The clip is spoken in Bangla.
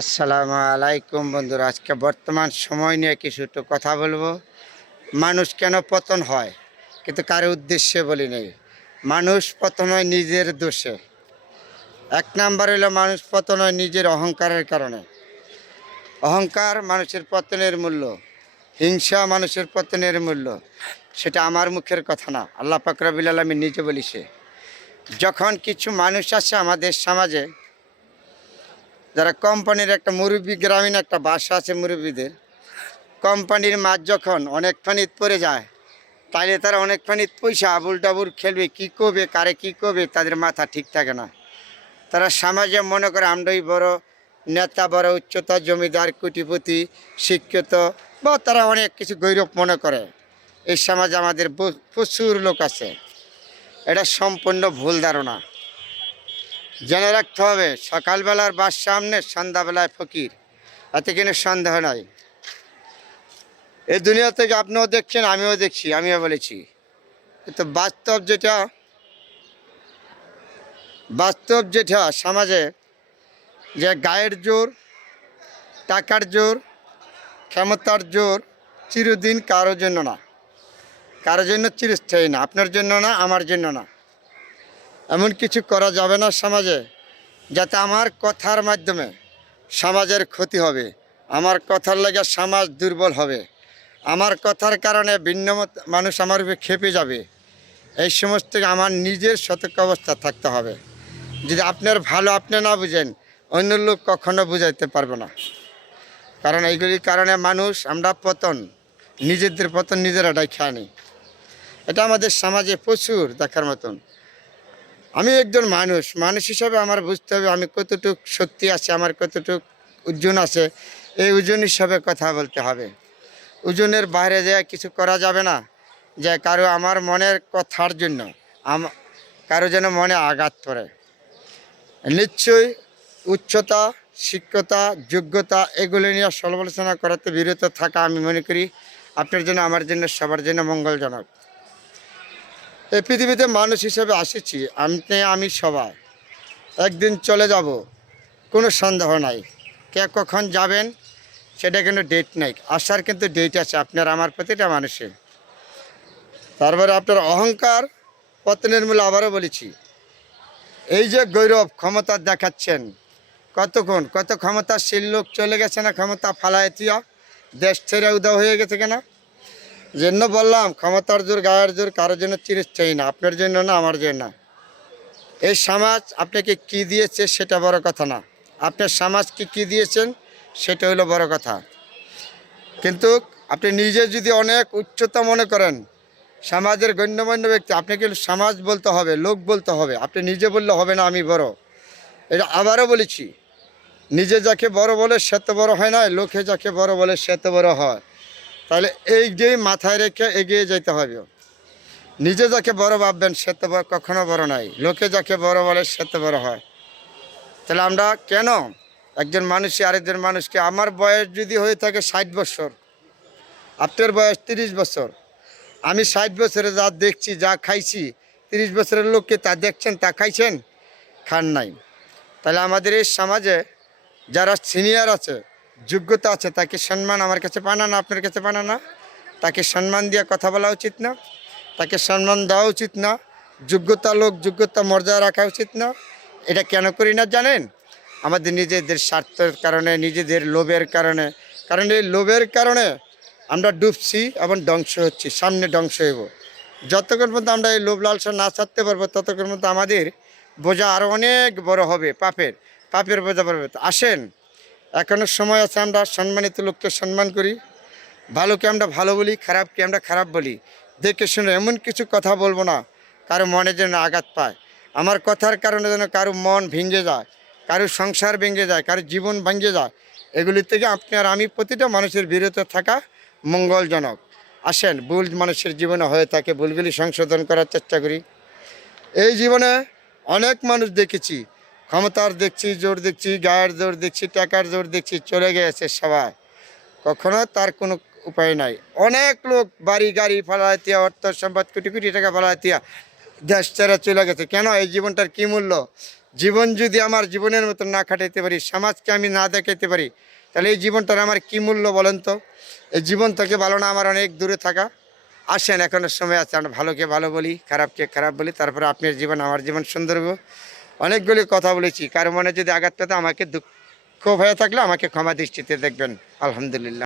আসসালামু আলাইকুম বন্ধুরা, আজকে বর্তমান সময় নিয়ে কিছু একটু কথা বলবো। মানুষ কেন পতন হয়, কিন্তু কারো উদ্দেশ্যে বলি নেই। মানুষ পতন হয় নিজের দোষে। এক নাম্বার হলো মানুষ পতন হয় নিজের অহংকারের কারণে। অহংকার মানুষের পতনের মূল্য, হিংসা মানুষের পতনের মূল্য। সেটা আমার মুখের কথা না, আল্লাহ পাক রব্বুল আলামিন নিজে বলিছে। যখন কিছু মানুষ আছে আমাদের সমাজে, যারা কোম্পানির একটা মুরব্বী, গ্রামীণ একটা বাসা আছে মুরব্বীদের, কোম্পানির মাছ যখন অনেক ফানিত পড়ে যায়, তাইলে তারা অনেক ফানিত পয়সা আবুল ডাবুল খেলবে, কী করবে কারে কী করবে তাদের মাথা ঠিক থাকে না। তারা সমাজে মনে করে আমরাই বড় নেতা, বড় উচ্চতা, জমিদার, কোটিপতি, শিক্ষিত, বা তারা অনেক কিছু গৌরব মনে করে। এই সমাজে আমাদের প্রচুর লোক আছে। এটা সম্পূর্ণ ভুল ধারণা। জেনে রাখতে হবে, সকালবেলার বাস সামনে, সন্ধ্যাবেলায় ফকির, এতে কোনো সন্দেহ নাই। এই দুনিয়া থেকে আপনিও দেখছেন, আমিও দেখছি, আমিও বলেছি। কিন্তু বাস্তব যেটা সমাজে, যে গায়ের জোর, টাকার জোর, ক্ষমতার জোর চিরদিন কারোর জন্য না, কারোর জন্য চিরস্থায়ী না, আপনার জন্য না, আমার জন্য না। এমন কিছু করা যাবে না সমাজে যাতে আমার কথার মাধ্যমে সমাজের ক্ষতি হবে, আমার কথার লাগে সমাজ দুর্বল হবে, আমার কথার কারণে ভিন্ন মানুষ আমার উপরে খেপে যাবে। এই সমস্ত থেকে আমার নিজের সতর্ক অবস্থা থাকতে হবে। যদি আপনার ভালো আপনি না বুঝেন, অন্য লোক কখনো বুঝাইতে পারবে না। কারণ এইগুলির কারণে মানুষ, আমরা পতন, নিজেদের পতন নিজেরা ডাইকে আনি। এটা আমাদের সমাজে প্রচুর দেখার মতন। আমি একজন মানুষ হিসাবে আমার বুঝতে হবে আমি কতটুক শক্তি আছে, আমার কতটুক ওজন আছে। এই ওজন হিসাবে কথা বলতে হবে। ওজনের বাইরে যেয়ে কিছু করা যাবে না, যে কারো আমার মনের কথার জন্য কারো যেন মনে আঘাত পড়ে। নিশ্চয়ই উচ্চতা, শিক্ষতা, যোগ্যতা এগুলো নিয়ে সমালোচনা করাতে বিরত থাকা আমি মনে করি আপনার জন্য, আমার জন্য, সবার জন্য মঙ্গলজনক। এই পৃথিবীতে মানুষ হিসেবে আসেছি, আমি সবাই একদিন চলে যাব, কোনো সন্দেহ নাই। কে কখন যাবেন সেটা কিন্তু ডেট নাই, আসার কিন্তু ডেট আছে আপনার আমার প্রতিটা মানুষের। তারপরে আপনার অহংকার পতনের মূল, আবারও বলেছি। এই যে গৌরব ক্ষমতা দেখাচ্ছেন, কত ক্ষমতাশীল লোক চলে গেছে না, ক্ষমতা ফালায় দিয়া দেশ ছেড়ে উদাও হয়ে গেছে কেন? জন্য বললাম, ক্ষমতার জোর, গায়ের জোর কারোর জন্য চিরস্থায়ী না, আপনার জন্য না, আমার জন্য না। এই সমাজ আপনাকে কি দিয়েছে সেটা বড় কথা না, আপনার সমাজকে কি দিয়েছেন সেটা হলো বড় কথা। কিন্তু আপনি নিজে যদি অনেক উচ্চতা মনে করেন, সমাজের গণ্যমান্য ব্যক্তি, আপনাকে সমাজ বলতে হবে, লোক বলতে হবে, আপনি নিজে বললে হবে না আমি বড়। এটা আবারও বলেছি, নিজে যাকে বড় বলে সে তো বড় হয় না, লোকে যাকে বড় বলে সে তো বড় হয়। তাহলে এই যে মাথায় রেখে এগিয়ে যেতে হবে। নিজে যাকে বড় ভাববেন সে তো কখনো বড় নয়, লোকে যাকে বড় বলে সে তো বড় হয়। তাহলে আমরা কেন একজন মানুষই আরেকজন মানুষকে, আমার বয়স যদি হয়ে থাকে 60 বছর, আপনার বয়স 30 বছর, আমি 60 বছরে যা দেখছি, যা খাইছি, 30 বছরের লোককে তা দেখছেন, তা খাইছেন? খান নাই। তাহলে আমাদের এই সমাজে যারা সিনিয়র আছে, যোগ্যতা আছে, তাকে সম্মান আমার কাছে পানা না, আপনার কাছে পানা না? তাকে সম্মান দিয়ে কথা বলা উচিত না? তাকে সম্মান দেওয়া উচিত না? যোগ্যতা লোক, যোগ্যতা মর্যাদা রাখা উচিত না? এটা কেন করি না জানেন? আমাদের নিজেদের স্বার্থের কারণে, নিজেদের লোভের কারণে। কারণ এই লোভের কারণে আমরা ডুবছি এবং ধ্বংস হচ্ছি, সামনে ধ্বংস হইব। যতক্ষণ পর্যন্ত আমরা এই লোভ লালসা না ছাড়তে পারবো, ততক্ষণ পর্যন্ত আমাদের বোঝা আরও অনেক বড় হবে, পাপের বোঝা বাড়বে। আসেন, এখনও সময় আছে, আমরা সম্মানিত লোককে সম্মান করি, ভালোকে আমরা ভালো বলি, খারাপকে আমরা খারাপ বলি। দেখে শুনে এমন কিছু কথা বলবো না কারো মনে যেন আঘাত পায়, আমার কথার কারণে যেন কারো মন ভেঙে যায়, কারো সংসার ভেঙে যায়, কারো জীবন ভেঙে যায়। এগুলি থেকে আপনি আর আমি প্রতিটা মানুষের বিরত থাকা মঙ্গলজনক। আসেন, ভুল মানুষের জীবনে হয়ে থাকে, ভুলগুলি সংশোধন করার চেষ্টা করি। এই জীবনে অনেক মানুষ দেখেছি, ক্ষমতার দেখছি, জোর দেখছি, গায়ের জোর দেখছি, টাকার জোর দেখছি, চলে গিয়েছে সবাই, কখনো তার কোনো উপায় নাই। অনেক লোক বাড়ি গাড়ি ফালাইতিয়া, অর্থ সম্পদ কোটি কোটি টাকা ফালাইতিয়া দেশ ছেড়ে চলে গেছে। কেন? এই জীবনটার কী মূল্য? জীবন যদি আমার জীবনের মতো না কাটাইতে পারি, সমাজকে আমি না দেখাইতে পারি, তাহলে এই জীবনটার আমার কী মূল্য বলেন তো? এই জীবন থেকে ভালো না আমার অনেক দূরে থাকা? আসেন, এখনো সময় আছে, আমরা ভালোকে ভালো বলি, খারাপকে খারাপ বলি, তারপরে আপনার জীবন আমার জীবন সুন্দর হবে। অনেকগুলি কথা বলেছি, কারো মনে যদি আঘাত পেতে আমাকে দুঃখ হয়ে থাকলে আমাকে ক্ষমা দৃষ্টিতে দেখবেন। আলহামদুলিল্লাহ।